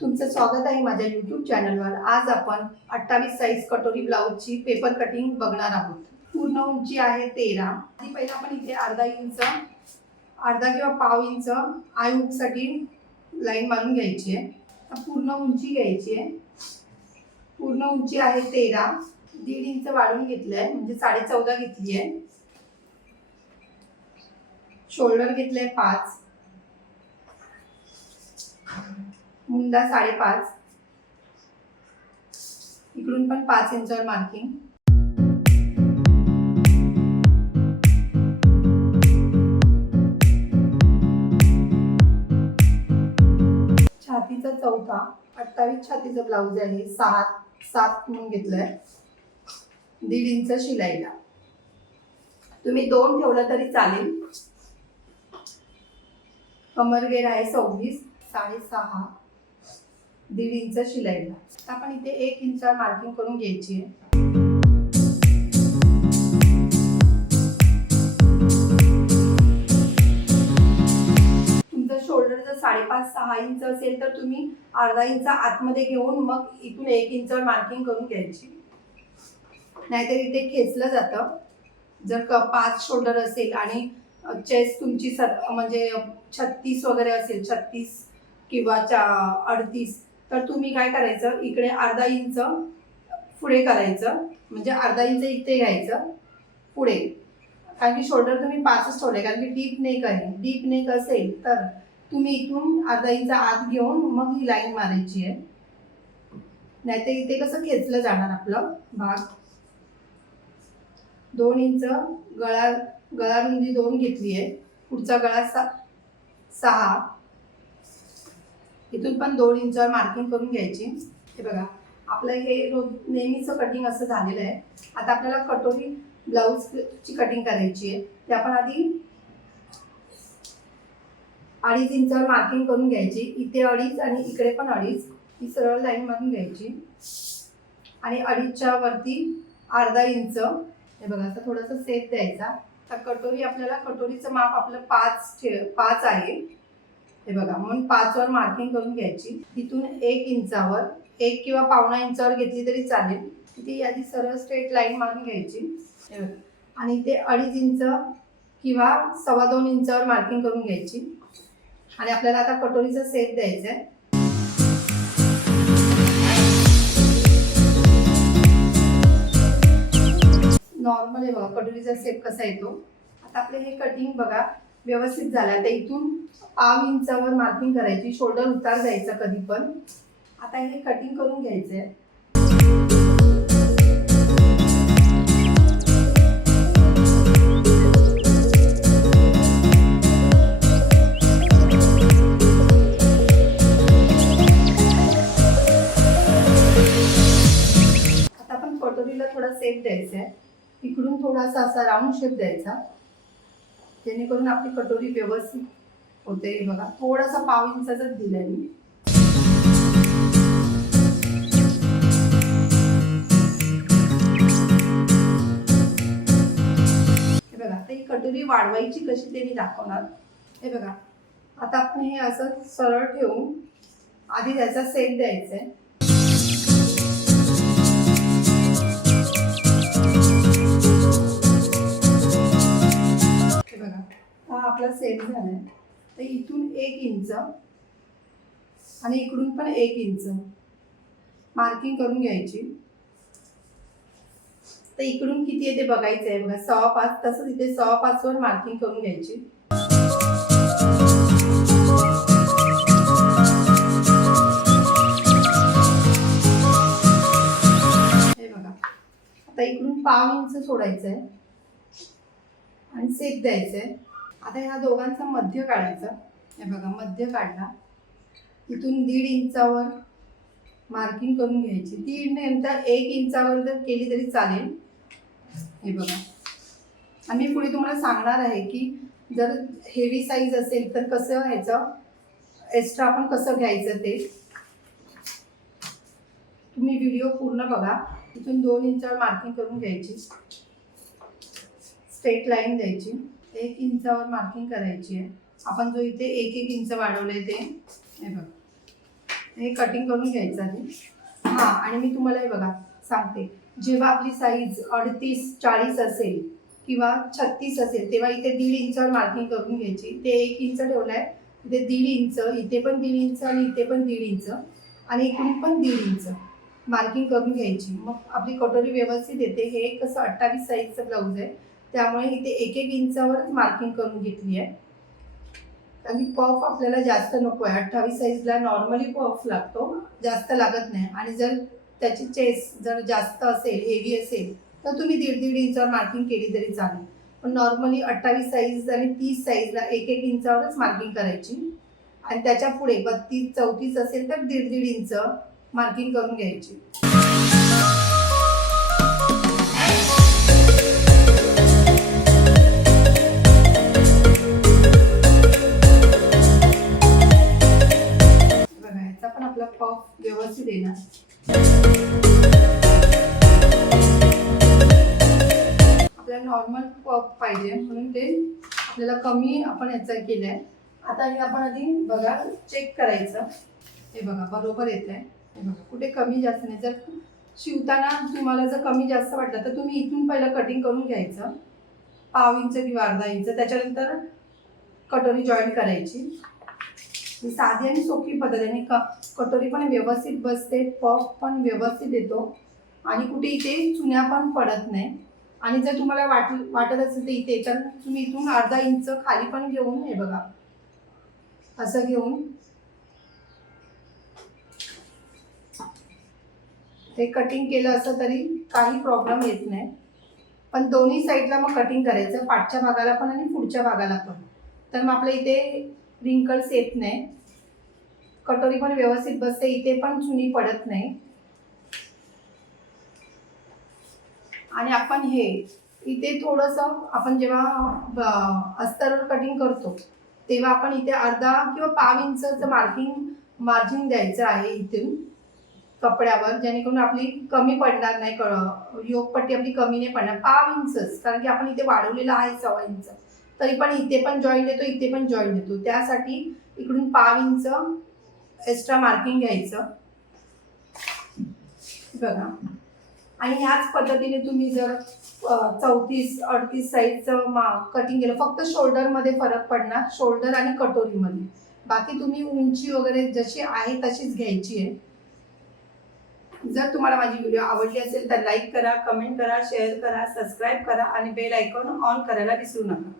तुमचं स्वागत आहे माझ्या YouTube चॅनलवर। आज आपण 28 साइज कटोरी ब्लाउजची पेपर कटिंग बघणार आहोत। पूर्ण उंची आहे 13। आधी पहिला आपण इथे अर्धा इंच अर्धा किंवा पाव इंच आय हुक साठी लाईन मारून घ्यायची आहे। पूर्ण उंची घ्यायची आहे। पूर्ण उंची आहे 13, 1.5 इंच वाढवून घेतलंय म्हणजे 14.5 घेतली आहे। शोल्डर घेतले 5, मुंडा 5.5, इकडून पण 5 इंचावर मार्किंग। छातीचा चौथा 28 छातीचा ब्लाउज आहे। 7 म्हणून घेतलंय। 1.5 इंच शिलाईला। तुम्ही 2 ठेवलं तरी चालेल। कमर घेर आहे 26, 6.5, 1.5 इंच शिलाईला। आपण इथे 1 इंचावर मार्किंग करून घ्यायची आहे। तुमचं शोल्डर जर 5.5-6 इंच असेल तर तुम्ही अर्धा इंच आतमध्ये घेऊन मग इथून 1 इंचावर मार्किंग करून घ्यायची, नाहीतर इथे खेचलं जातं। जर 5 शोल्डर असेल आणि चेस्ट तुमची म्हणजे 36 वगैरे असेल, 36 किंवा 38, तर तुम्ही काय करायचं, इकडे अर्धा इंच पुढे करायचं, म्हणजे अर्धा इंच इथे घ्यायचं पुढे। कारण की शोल्डर तुम्ही 5च ठेवले, कारण की डीप नेक आहे। डीप नेक असेल तर तुम्ही इथून अर्धा इंच आत घेऊन मग ही लाईन मारायची आहे, नाहीतर इथे कसं खेचलं जाणार आपलं भाग। 2 इंच गळा रुंदी 2 घेतली आहे। पुढचा गळा 6, इथून पण 2 इंचावर मार्किंग करून घ्यायची। हे बघा, आपलं हे नेहमीचं कटिंग असं झालेलं आहे। आता आपल्याला कटोरी ब्लाउजची कटिंग करायची आहे। ते आपण आधी 2.5 इंचावर मार्किंग करून घ्यायची। इथे 2.5 आणि इकडे पण 2.5, ही सरळ लाईन मारून घ्यायची आणि 2.5च्या वरती अर्धा इंच। हे बघा, असं थोडंसं सेट द्यायचा। तर कटोरी आपल्याला कटोरीचं माप आपलं 5 आहे। हे बघा, म्हणून 5 वर मार्किंग करून घ्यायची। इथून 1 इंचावर 1 किंवा पावणा इंचावर घेतली तरी चालेल। ती आधी सरळ स्ट्रेट लाईन मारून घ्यायची। हे बघा, आणि इथे 2.5 इंच किंवा 2.25 इंचावर मार्किंग करून घ्यायची। आणि आपल्याला आता कटोरीचा सेट द्यायचा आहे। नॉर्मल आहे बघा कटोरीचा शेप कसा येतो। आता आपले हे कटिंग बघा व्यवस्थित झालं। आता इथून पाव इंचावर मार्किंग करायची, शोल्डर उतार द्यायचा कधी पण। आता हे कटिंग करून घ्यायचंय। आता आपण कटोरीला थोडा शेप द्यायचा आहे। इकडून थोडासा असा राऊंड शेप द्यायचा, जेणेकरून आपली कटोरी व्यवस्थित होते। बघा, थोडासा पाव इंचाचाच दिलाय मी। हे बघा, आता ही कटोरी वाढवायची कशी ते मी दाखवणार। हे बघा, आता आपण हे असं सरळ ठेवून आधी त्याचा सेट द्यायचा आहे। हा आपला सेट झालाय। तर इथून 1 इंच आणि इकडून पण 1 इंच मार्किंग करून घ्यायची। तर इकडून किती येते बघायचं आहे। बघा, 6.5, तसंच इथे 6.5 वर मार्किंग करून घ्यायची। हे बघा, आता इकडून पाव इंच सोडायचं आहे आणि सेट द्यायचंय। आता ह्या दोघांचा मध्य काढायचा। हे बघा, मध्य काढला। इथून 1.5 इंचावर मार्किंग करून घ्यायची। 1.5 नंतर 1 इंचावर जर केली तरी चालेल। हे बघा, आणि मी पुढे तुम्हाला सांगणार आहे की जर हेवी साईज असेल तर कसं ह्याचं एक्स्ट्रा आपण कसं घ्यायचं ते। तुम्ही व्हिडिओ पूर्ण बघा। इथून 2 इंचावर मार्किंग करून घ्यायची, स्ट्रेट लाईन द्यायची, 1 इंचावर मार्किंग करायची आहे। आपण जो इथे 1 इंच वाढवले ते, हे बघा, हे कटिंग करून घ्यायचं आहे। हां, आणि मी तुम्हाला हे बघा सांगते, जेव्हा आपली साईज 38-40 असेल किंवा 36 असेल तेव्हा इथे 1.5 इंचावर मार्किंग करून घ्यायची। ते 1 इंच ठेवलं आहे, इथे 1.5 इंच, इथे पण 1.5 इंच आणि इथे पण 1.5 इंच आणि इकडून पण 1.5 इंच मार्किंग करून घ्यायची। मग आपली कटोरी व्यवस्थित येते। हे कसं 28 साईजचं ब्लाऊज आहे, त्यामुळे इथे 1-1 इंचावरच मार्किंग करून घेतली आहे। आणि पफ आपल्याला जास्त नको आहे। 28 साईजला नॉर्मली पफ लागतो, जास्त लागत नाही। आणि जर त्याची चेस्ट जर जास्त असेल, हेवी असेल, तर तुम्ही 1.5-1.5 इंचावर मार्किंग केली तरी चालेल। पण नॉर्मली 28 साईज आणि 30 साईजला 1-1 इंचावरच मार्किंग करायची आणि त्याच्या पुढे 32-34 असेल तर 1.5-1.5 इंच मार्किंग करून घ्यायची। बघा याचा पण आपला पफ व्यवस्थित येणार। आपल्याला नॉर्मल पफ पाहिजे म्हणून ते आपल्याला कमी आपण याचा केलंय। आता हे आपण आधी बघा चेक करायचं। हे बघा बरोबर येत आहे। हे बघा कुठे कमी जास्त नाही। जर शिवताना तुम्हाला जर कमी जास्त वाटलं तर तुम्ही इथून पहिलं कटिंग करून घ्यायचं, 1/2 इंच किंवा अर्धा इंच, त्याच्यानंतर कटोरी जॉईन करायची। ही साधी आणि सोपी पद्धत आहे। कटोरी पण व्यवस्थित बसते, पफ पण व्यवस्थित येतो आणि कुठे इथे चुन्या पण पडत नाही। आणि जर तुम्हाला वाटत असेल तर इथे तर तुम्ही इथून अर्धा इंच खाली पण घेऊन हे बघा असं घेऊन हे कटिंग केलं असं तरी काही प्रॉब्लेम येत नाही। पण दोन्ही साईडला मग कटिंग करायचं, पाठच्या भागाला पण आणि पुढच्या भागाला पण, तर मग आपल्या इथे रिंकल्स येत नाही, कटोरी पण व्यवस्थित बसते, इथे पण चुनी पडत नाही। आणि आपण हे इथे थोडंसं आपण जेव्हा अस्तरवर कटिंग करतो तेव्हा आपण इथे अर्धा किंवा 1/2 इंचचं मार्जिन द्यायचं आहे इथून कपड्यावर, जेणेकरून आपली कमी पडणार नाही, योगपट्टी आपली कमी नाही पडणार। 1/2 इंचच, कारण की आपण इथे वाढवलेलं आहे 1.25 इंच, तरी पण इथे पण जॉईंट येतो, इथे पण जॉईंट येतो, त्यासाठी इकडून 1/2 इंच एक्स्ट्रा मार्किंग घ्यायचं बघा। आणि ह्याच पद्धतीने तुम्ही जर 34-38 साईजचं कटिंग केलं, फक्त शोल्डरमध्ये फरक पडणार, शोल्डर आणि कटोरीमध्ये, बाकी तुम्ही उंची वगैरे जशी आहे तशीच घ्यायची आहे। जर तुम्हाला माझी व्हिडिओ आवडली असेल तर लाईक करा, कमेंट करा, शेअर करा, सबस्क्राईब करा आणि बेल आयकॉन ऑन करायला विसरू नका।